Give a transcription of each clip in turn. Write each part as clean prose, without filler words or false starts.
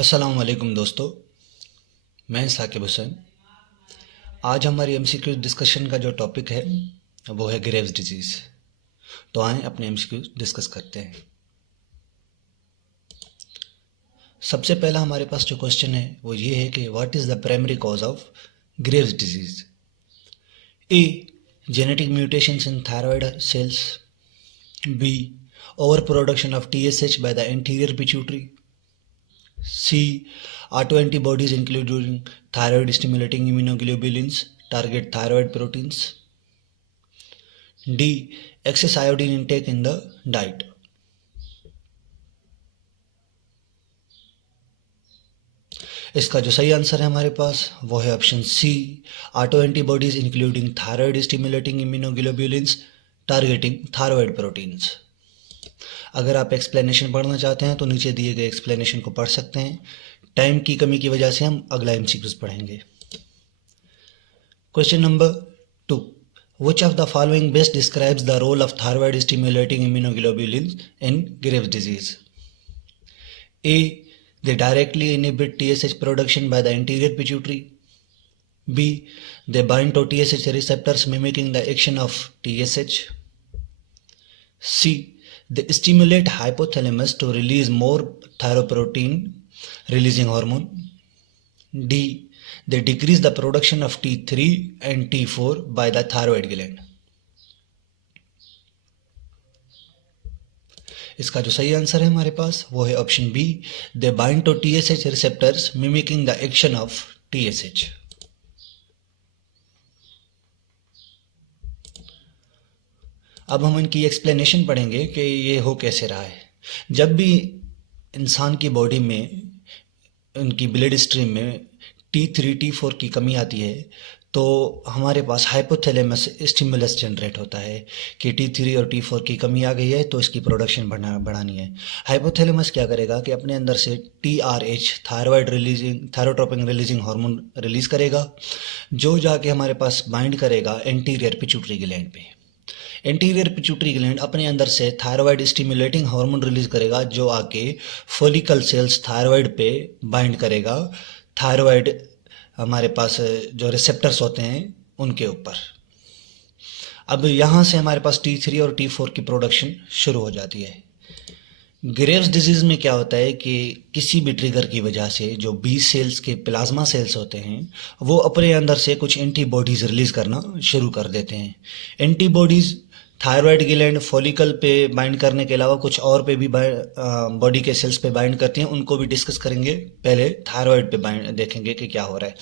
अस्सलाम वालेकुम दोस्तों, मैं साकिब हुसैन। आज हमारी एमसीक्यू डिस्कशन का जो टॉपिक है वो है ग्रेव्स डिजीज़। तो आएँ अपने एमसीक्यू डिस्कस करते हैं। सबसे पहला हमारे पास जो क्वेश्चन है वो ये है कि what is the primary cause of Graves disease. A, genetic mutations in thyroid cells. B, over production of TSH by the anterior pituitary. C, autoantibodies including thyroid stimulating immunoglobulins target thyroid proteins. D, excess iodine intake in the diet. इसका जो सही answer है हमारे पास वो है option C, auto antibodies including thyroid stimulating immunoglobulins targeting thyroid proteins. अगर आप एक्सप्लेनेशन पढ़ना चाहते हैं तो नीचे दिए गए एक्सप्लेनेशन को पढ़ सकते हैं। टाइम की कमी की वजह से हम अगला एमसीक्यूज पढ़ेंगे। Question number 2, which of the following best describes the role of thyroid stimulating immunoglobulins in Graves disease. A, they directly inhibit TSH production by the anterior pituitary. B, they bind to TSH receptors mimicking the action of TSH. C, they stimulate hypothalamus to release more thyroprotein releasing hormone. D, they decrease the production of T3 and T4 by the thyroid gland. इसका जो सही answer है हमारे पास वो है option B, they bind to TSH receptors mimicking the action of TSH. अब हम इनकी एक्सप्लेनेशन पढ़ेंगे कि ये हो कैसे रहा है। जब भी इंसान की बॉडी में उनकी ब्लड स्ट्रीम में T3 T4 की कमी आती है तो हमारे पास हाइपोथैलेमस स्टिमुलस जनरेट होता है कि T3 और T4 की कमी आ गई है तो इसकी प्रोडक्शन बढ़ानी है। हाइपोथैलेमस क्या करेगा कि अपने अंदर से TRH thyrotropin releasing hormone release करेगा, जो जाके हमारे पास बाइंड करेगा एंटीरियर पिट्यूटरी ग्लैंड पे। एंटीरियर पिट्यूटरी ग्लैंड अपने अंदर से थायराइड स्टिमुलेटिंग हार्मोन रिलीज करेगा, जो आके फॉलिकल सेल्स थायराइड पे बाइंड करेगा, थायराइड हमारे पास जो रिसेप्टर्स होते हैं उनके ऊपर। अब यहाँ से हमारे पास T3 और T4 की प्रोडक्शन शुरू हो जाती है। ग्रेव्स डिजीज़ में क्या होता है कि किसी भी ट्रिगर की वजह से जो बी सेल्स के प्लाज्मा सेल्स होते हैं वो अपने अंदर से कुछ एंटीबॉडीज़ रिलीज़ करना शुरू कर देते हैं। एंटीबॉडीज़ थायराइड ग्लैंड फॉलिकल पे बाइंड करने के अलावा कुछ और पे भी बॉडी के सेल्स पे बाइंड करती हैं, उनको भी डिस्कस करेंगे। पहले थायराइड पे बाइंड देखेंगे कि क्या हो रहा है।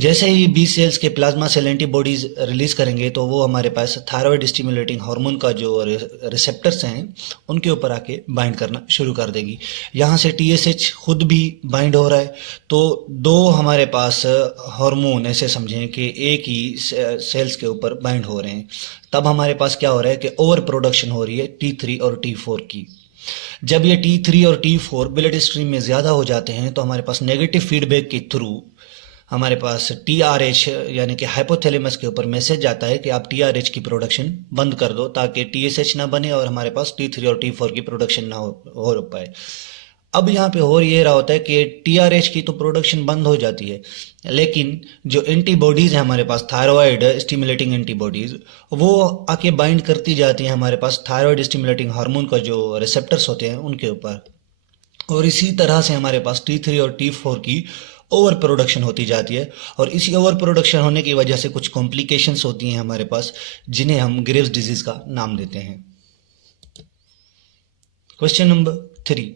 जैसे ही बी सेल्स के प्लाज्मा सेल एंटीबॉडीज रिलीज करेंगे तो वो हमारे पास थायराइड स्टिमुलेटिंग हार्मोन का जो रिसेप्टर्स हैं उनके ऊपर आके बाइंड करना शुरू कर देगी। यहाँ से TSH खुद भी बाइंड हो रहा है, तो दो हमारे पास हार्मोन ऐसे समझें कि एक ही सेल्स के ऊपर बाइंड हो रहे हैं। तब हमारे पास क्या हो रहा है कि ओवर प्रोडक्शन हो रही है T3 और T4 की। जब ये T3 और T4 ब्लड स्ट्रीम में ज़्यादा हो जाते हैं तो हमारे पास नेगेटिव फीडबैक के थ्रू हमारे पास TRH यानी कि हाइपोथैलेमस के ऊपर मैसेज जाता है कि आप TRH की प्रोडक्शन बंद कर दो ताकि TSH ना बने और हमारे पास T3 और T4 की प्रोडक्शन ना हो पाए। अब यहाँ पे हो ये रहा होता है कि TRH की तो प्रोडक्शन बंद हो जाती है, लेकिन जो एंटीबॉडीज़ हैं हमारे पास थायराइड स्टिमुलेटिंग एंटीबॉडीज़ वो आके बाइंड करती जाती हैं हमारे पास थायराइड स्टिमुलेटिंग हार्मोन का जो रिसेप्टर्स होते हैं उनके ऊपर, और इसी तरह से हमारे पास T3 और T4 की ओवर प्रोडक्शन होती जाती है। और इसी ओवर प्रोडक्शन होने की वजह से कुछ कॉम्प्लिकेशंस होती हैं हमारे पास, जिन्हें हम ग्रेव्स डिजीज का नाम देते हैं। Question number 3,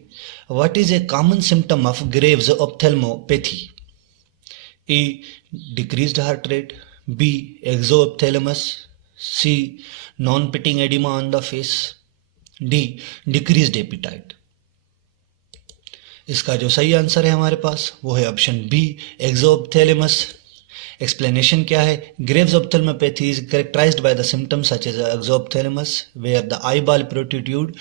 what is a common symptom of Graves ophthalmopathy. A, decreased heart rate. B, exophthalmos. C, non pitting oedema on the face. D, decreased appetite. इसका जो सही आंसर है हमारे पास वो है ऑप्शन बी, एक्सोऑप्थेलमस। एक्सप्लेनेशन क्या है? Graves ophthalmopathy is characterized by the symptoms such as exophthalmos where the eyeball protrude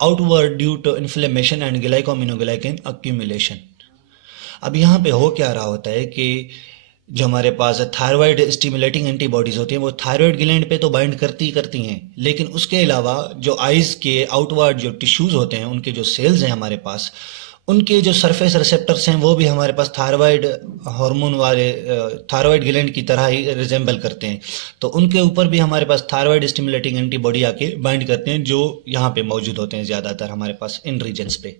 outward due to inflammation and glycosaminoglycan accumulation. अब यहाँ पे हो क्या रहा होता है कि जो हमारे पास थायराइड स्टिमुलेटिंग एंटीबॉडीज होती हैं वो थायराइड ग्लैंड पे तो बाइंड करती हैं, लेकिन उसके अलावा जो आइज़ के आउटवर्ड जो टिश्यूज़ होते हैं उनके जो सेल्स हैं हमारे पास उनके जो सरफेस रिसेप्टर्स हैं वो भी हमारे पास थायराइड हार्मोन वाले थायराइड ग्लैंड की तरह ही रिजेंबल करते हैं, तो उनके ऊपर भी हमारे पास थायराइड स्टिमुलेटिंग एंटीबॉडी आके बाइंड करते हैं, जो यहाँ पे मौजूद होते हैं ज़्यादातर हमारे पास इन रीजन्स पे।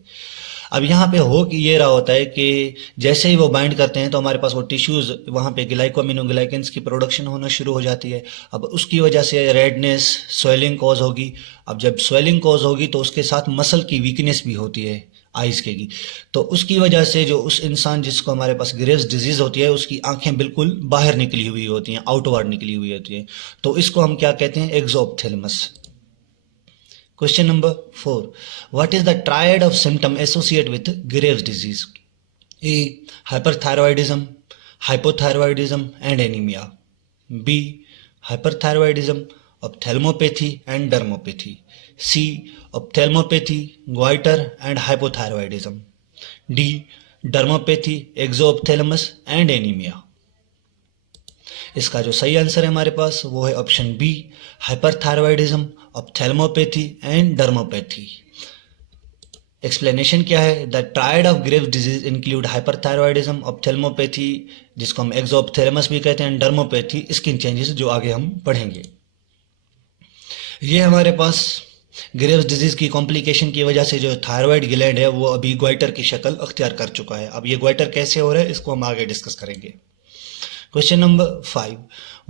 अब यहाँ पे हो कि ये रहा होता है कि जैसे ही वो बाइंड करते हैं तो हमारे पास वो टिश्यूज़ वहाँ पे ग्लाइकोमिनोग्लाइकेंस की प्रोडक्शन होना शुरू हो जाती है। अब उसकी वजह से रेडनेस, स्वेलिंग कॉज होगी। अब जब स्वेलिंग कॉज होगी तो उसके साथ मसल की वीकनेस भी होती है आइज़ के की, तो उसकी वजह से जो उस इंसान जिसको हमारे पास ग्रेव्स डिजीज़ होती है उसकी आंखें बिल्कुल बाहर निकली हुई होती हैं, आउटवर्ड निकली हुई होती हैं, तो इसको हम क्या कहते हैं, एक्सोप्थेलमस। Question number 4. What is the triad of symptom associated with Graves' disease? A. Hyperthyroidism, hypothyroidism and anemia. B. Hyperthyroidism, ophthalmopathy and dermopathy. C. Ophthalmopathy, goiter and hypothyroidism. D. Dermopathy, exophthalmos and anemia. इसका जो सही answer है हमारे पास वो है option B, hyperthyroidism, ophthalmopathy and dermopathy. Explanation क्या है, the triad of Graves disease include hyperthyroidism, ophthalmopathy जिसको हम एक्सोप्थेलमस भी कहते हैं, डर्मोपैथी स्किन चेंजेस जो आगे हम पढ़ेंगे। ये हमारे पास ग्रेव्स डिजीज की कॉम्प्लिकेशन की वजह से जो थायराइड ग्लैंड है वो अभी ग्वाइटर की शक्ल अख्तियार कर चुका है। अब ये ग्वाइटर कैसे हो रहा है इसको हम आगे डिस्कस करेंगे। Question number 5.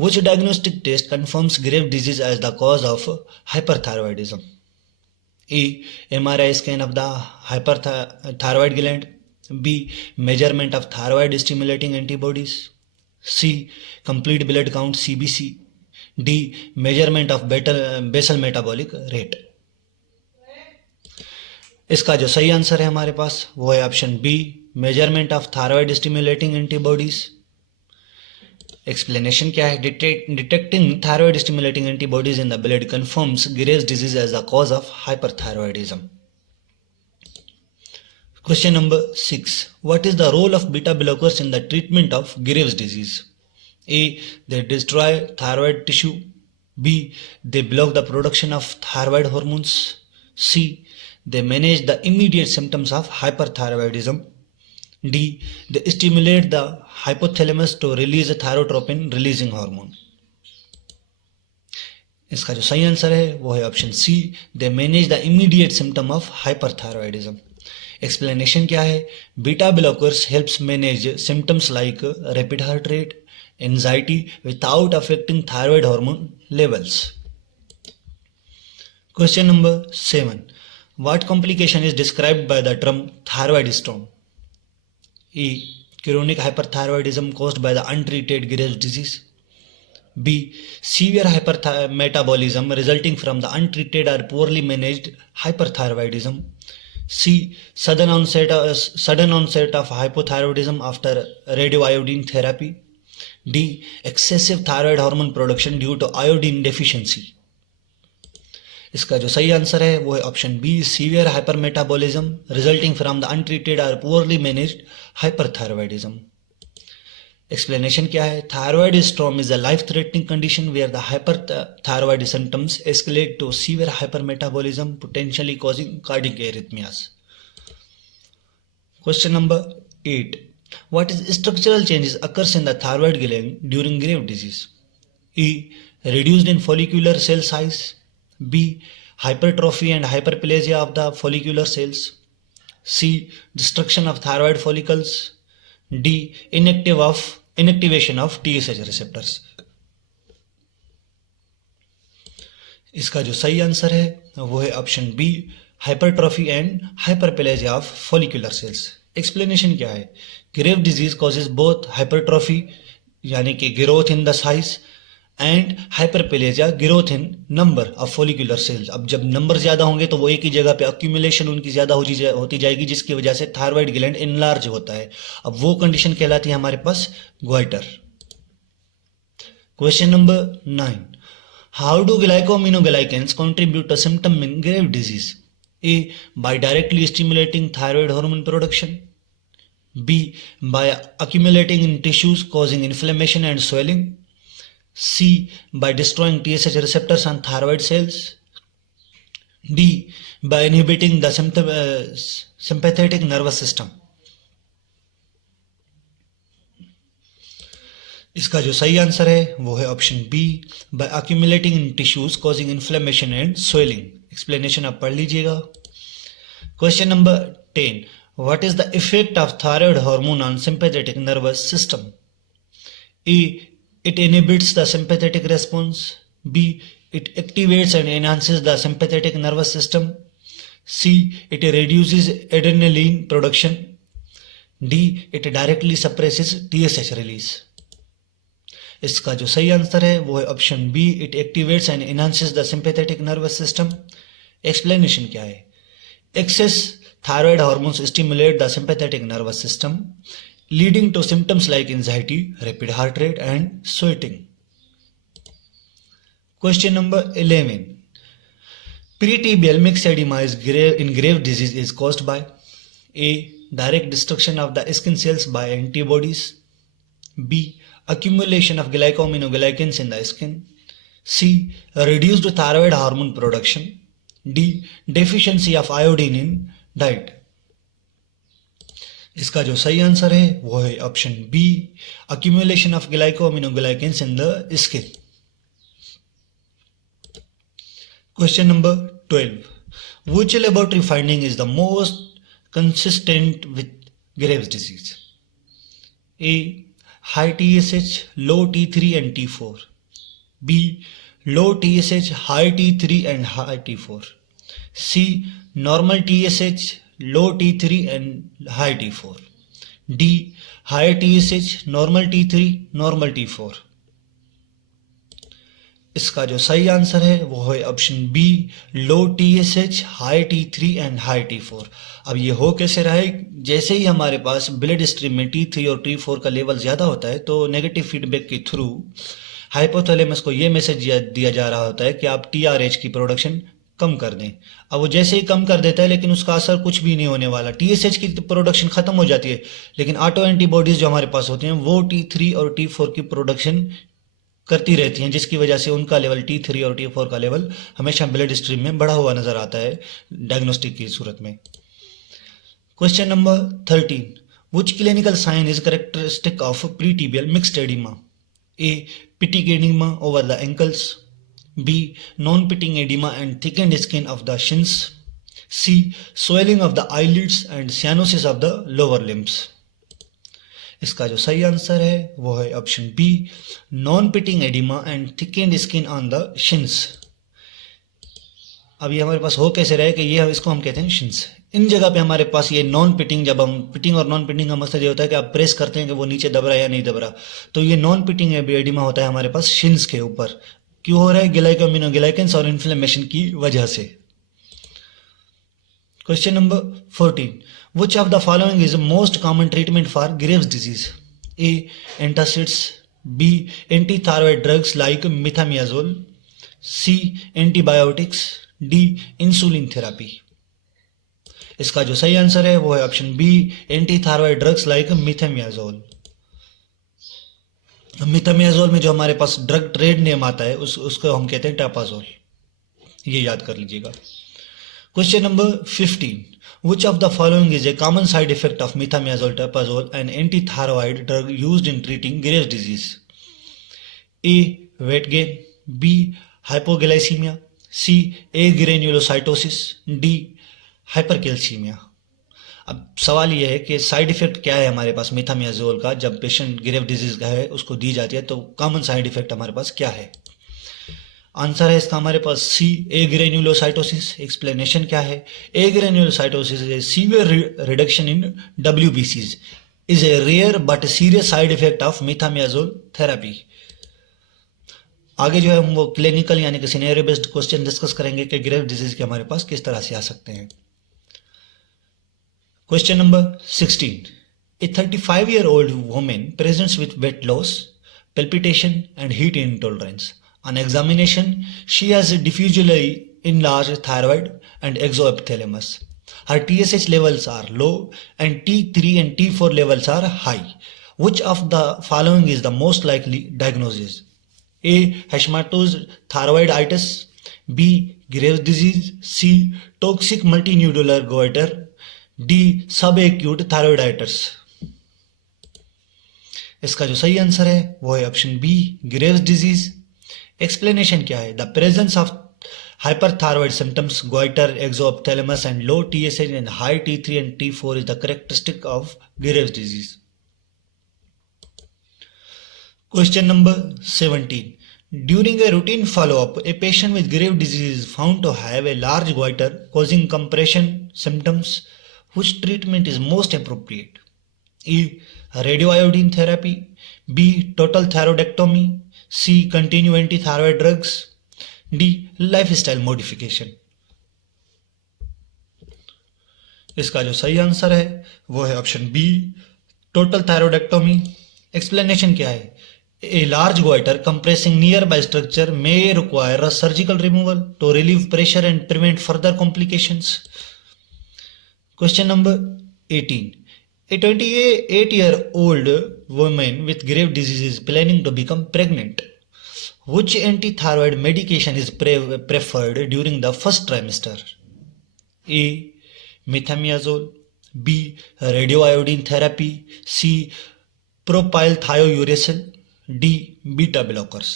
Which diagnostic test confirms Graves' disease as the cause of hyperthyroidism? A. MRI scan of the hyperthyroid gland. B. Measurement of thyroid stimulating antibodies. C. Complete blood count CBC. D. Measurement of basal metabolic rate. इसका जो सही answer है हमारे पास वो है option B, measurement of thyroid stimulating antibodies. Explanation क्या है, detecting thyroid stimulating antibodies in the blood confirms Graves disease as the cause of hyperthyroidism. Question number 6. What is the role of beta blockers in the treatment of Graves disease? A. They destroy thyroid tissue. B. They block the production of thyroid hormones. C. They manage the immediate symptoms of hyperthyroidism. D. They stimulate the hypothalamus to release a thyrotropin releasing hormone. इसका जो सही answer है वो है option C, they manage the immediate symptom of hyperthyroidism. Explanation क्या है, beta blockers helps manage symptoms like rapid heart rate, anxiety without affecting thyroid hormone levels. Question number 7. What complication is described by the term thyroid stone? E. Chronic hyperthyroidism caused by the untreated Graves' disease. B. Severe hypermetabolism resulting from the untreated or poorly managed hyperthyroidism. C. Sudden onset of hypothyroidism after radioiodine therapy. D. Excessive thyroid hormone production due to iodine deficiency. इसका जो सही answer है वो है option B, severe hypermetabolism resulting from the untreated और poorly managed hyperthyroidism. Explanation क्या है, thyroid storm is a life threatening condition where the hyperthyroid symptoms escalate to severe hypermetabolism potentially causing cardiac arrhythmias. Question number 8. What is structural changes occurs in the thyroid gland during Graves disease? E. Reduced in follicular cell size. B. Hypertrophy and hyperplasia of the follicular cells. C. Destruction of thyroid follicles. D. Inactivation of TSH receptors. इसका जो सही answer है वो है option B, hypertrophy and hyperplasia of follicular cells. Explanation क्या है, Graves disease causes both hypertrophy यानी कि growth in the size and hyperplasia growth in number of follicular cells. अब जब नंबर ज्यादा होंगे तो वो एक ही जगह पे अक्यूमुलेशन उनकी ज्यादा होती जाएगी जिसकी वजह से थायराइड ग्लैंड इनलार्ज होता है। अब वो कंडीशन कहलाती है हमारे पास goitre. Question number 9. How do glycosaminoglycans contribute to symptom in Graves disease? A. By directly stimulating thyroid hormone production. B. By accumulating in tissues causing inflammation and swelling. C. By destroying TSH receptors on thyroid cells. D. By inhibiting the sympathetic nervous system. इसका जो सही answer है वो है option B, by accumulating in tissues causing inflammation and swelling. Explanation आप पढ़ लीजिएगा. Question number 10. What is the effect of thyroid hormone on sympathetic nervous system? A. It inhibits the sympathetic response. B. It activates and enhances the sympathetic nervous system. C. It reduces adrenaline production. D. It directly suppresses TSH release. इसका जो सही answer है वो है option B, it activates and enhances the sympathetic nervous system. Explanation क्या है? Excess thyroid hormones stimulate the sympathetic nervous system leading to symptoms like anxiety, rapid heart rate and sweating. Question number 11. Peritibial mixed edema in grave disease is caused by A. Direct destruction of the skin cells by antibodies. B. Accumulation of glycosaminoglycans in the skin. C. Reduced thyroid hormone production. D. Deficiency of iodine in diet. इसका जो सही answer है वो है option B, accumulation of glycosaminoglycans in the skin. Question number 12. Which laboratory finding is the most consistent with Graves' disease? A. High TSH, low T3 and T4. B. Low TSH, high T3 and high T4. C. Normal TSH, low T3 and high T4. D. High TSH, normal T3, normal T4. इसका जो सही answer है वो है option B, low TSH, high T3 and high T4. अब ये हो कैसे रहा है? जैसे ही हमारे पास ब्लड स्ट्रीम में T3 और T4 का लेवल ज़्यादा होता है तो नेगेटिव फीडबैक के थ्रू हाइपोथैलेमस को ये मैसेज दिया जा रहा होता है कि आप TRH की प्रोडक्शन कम कर दें. अब वो जैसे ही कम कर देता है लेकिन उसका असर कुछ भी नहीं होने वाला. TSH की प्रोडक्शन खत्म हो जाती है लेकिन ऑटो एंटीबॉडीज जो हमारे पास होते हैं वो T3 और T4 की प्रोडक्शन करती रहती हैं, जिसकी वजह से उनका लेवल T3 और T4 का लेवल हमेशा ब्लड स्ट्रीम में बढ़ा हुआ नजर आता है डायग्नोस्टिक की सूरत में. Question number 13. Which clinical sign is characteristic of pretibial myxoedema? A. Pitting oedema over the ankles. B. Non pitting oedema and thickened skin of the shins. C. Swelling of the eyelids and cyanosis of the lower limbs. इसका जो सही answer है वो है option B, non pitting oedema and thickened skin on the shins. अब ये हमारे पास हो कैसे रहे कि ये इसको हम कहते हैं शिन्स. इन जगह पे हमारे पास ये नॉन पिटिंग, जब हम पिटिंग और नॉन पिटिंग का मकसद ये होता है कि आप प्रेस करते हैं कि वो नीचे दब रहा है या नहीं दब रहा, तो ये नॉन पिटिंग एडिमा होता है हमारे पास शिन्स के ऊपर. क्यों हो रहा है? ग्लाइकोमिनोग्लाइकेंस और इन्फ्लेमेशन की वजह से. Question number 14. Which of the following is the most common treatment for Graves' disease? A. Antacids. B. Antithyroid drugs like methimazole. C. Antibiotics. D. Insulin therapy. इसका जो सही आंसर है वो है option B, antithyroid drugs like methimazole. Methimazole में जो हमारे पास drug trade name आता है उसको हम कहते हैं टापाजोल. ये याद कर लीजिएगा. Question number 15. Which of the following is a common side effect of methimazole, tapazole, an antithyroid drug used in treating Graves' disease? A. Weight gain. B. Hypoglycemia. C. Agranulocytosis. D. Hypercalcemia. अब सवाल यह है कि side effect क्या है हमारे पास मेथामियाजोल का जब पेशेंट ग्रेव डिजीज का है उसको दी जाती है, तो कॉमन साइड इफेक्ट हमारे पास क्या है? आंसर है इसका हमारे पास सी, एग्रेन्युलोसाइटोसिस. एक्सप्लेनेशन क्या है? Agranulocytosis is a severe reduction in WBCs, is a rare but serious side effect of methimazole therapy. आगे जो है हम वो क्लिनिकल यानी कि सिनेरियो बेस्ड क्वेश्चन डिस्कस करेंगे कि ग्रेव डिजीज के हमारे पास किस तरह से आ सकते हैं. Question number 16. A 35-year-old woman presents with weight loss, palpitation and heat intolerance. On examination, she has a diffusely enlarged thyroid and exoepitheliumus. Her TSH levels are low and T3 and T4 levels are high. Which of the following is the most likely diagnosis? A. Hashimoto's thyroiditis. B. Graves disease, C toxic multinodular goitre, D subacute thyroiditis. इसका जो सही answer है वो है option B, Graves disease. Explanation क्या है? The presence of hyperthyroid symptoms, goiter, exophthalmos and low TSH and high T3 and T4 is the characteristic of Graves' disease. Question number 17. During a routine follow-up, a patient with Graves' disease is found to have a large goiter causing compression symptoms. Which treatment is most appropriate? E. Radioiodine therapy, B. Total thyroidectomy, C. Continue antithyroid drugs, D lifestyle modification. इसका जो सही answer है वो है option B, total thyroidectomy. Explanation क्या है? A large goiter compressing nearby structure may require a surgical removal to relieve pressure and prevent further complications. Question number 18. A 28-year-old woman with Graves' disease is planning to become pregnant. Which antithyroid medication is preferred during the first trimester? A. Methimazole, B. Radioiodine therapy, C. Propylthiouracil, D. Beta blockers.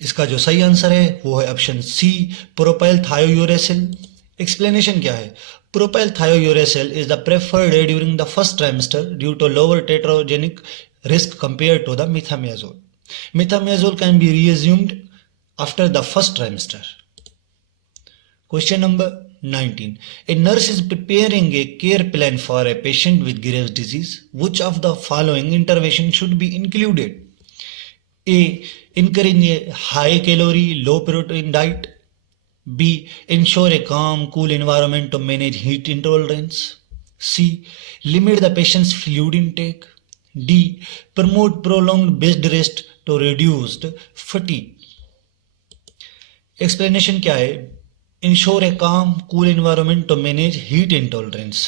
इसका जो सही answer है वो है option सी, प्रोपाइलथायोयूरेसिल। Explanation क्या है? Propylthiouracil is the preferred during the first trimester due to lower teratogenic risk compared to the methimazole. Methimazole can be resumed after the first trimester. Question number 19. A nurse is preparing a care plan for a patient with Graves' disease. Which of the following intervention should be included? A. Encourage a high calorie, low protein diet. B. Ensure a calm, cool environment to manage heat intolerance. C. Limit the patient's fluid intake. D. Promote prolonged bed rest to reduce fatigue. Explanation क्या है? Ensure a calm, cool environment to manage heat intolerance.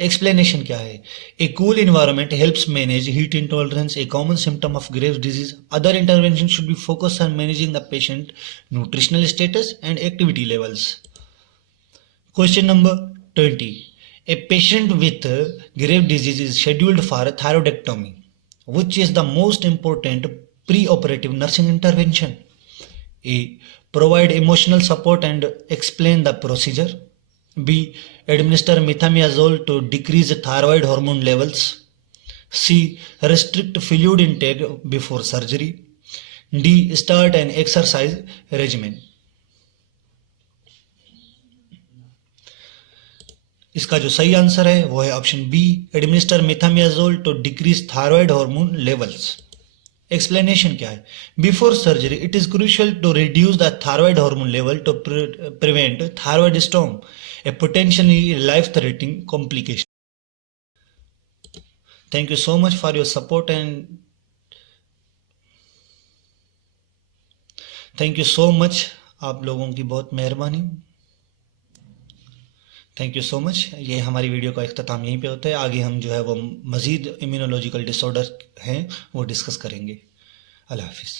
Explanation क्या है? A cool environment helps manage heat intolerance, a common symptom of Graves' disease. Other interventions should be focused on managing the patient nutritional status and activity levels. Question number 20. A patient with Graves' disease is scheduled for thyroidectomy. Which is the most important pre-operative nursing intervention? A. Provide emotional support and explain the procedure. B. Administer methimazole to decrease thyroid hormone levels. C. Restrict fluid intake before surgery. D. Start an exercise regimen. इसका जो सही answer है वो है option B, administer methimazole to decrease thyroid hormone levels. Explanation क्या है? Before surgery it is crucial to reduce the thyroid hormone level to prevent thyroid storm, a potentially life threatening complication. Thank you so much for your support and thank you so much, आप लोगों की बहुत मेहरबानी। Thank you so much. ये हमारी video का इख्तिताम यहीं पे होता है। आगे हम जो है वो मज़ीद इम्यूनोलॉजिकल डिसऑर्डर हैं वो डिस्कस करेंगे। अल्लाह हाफिज़।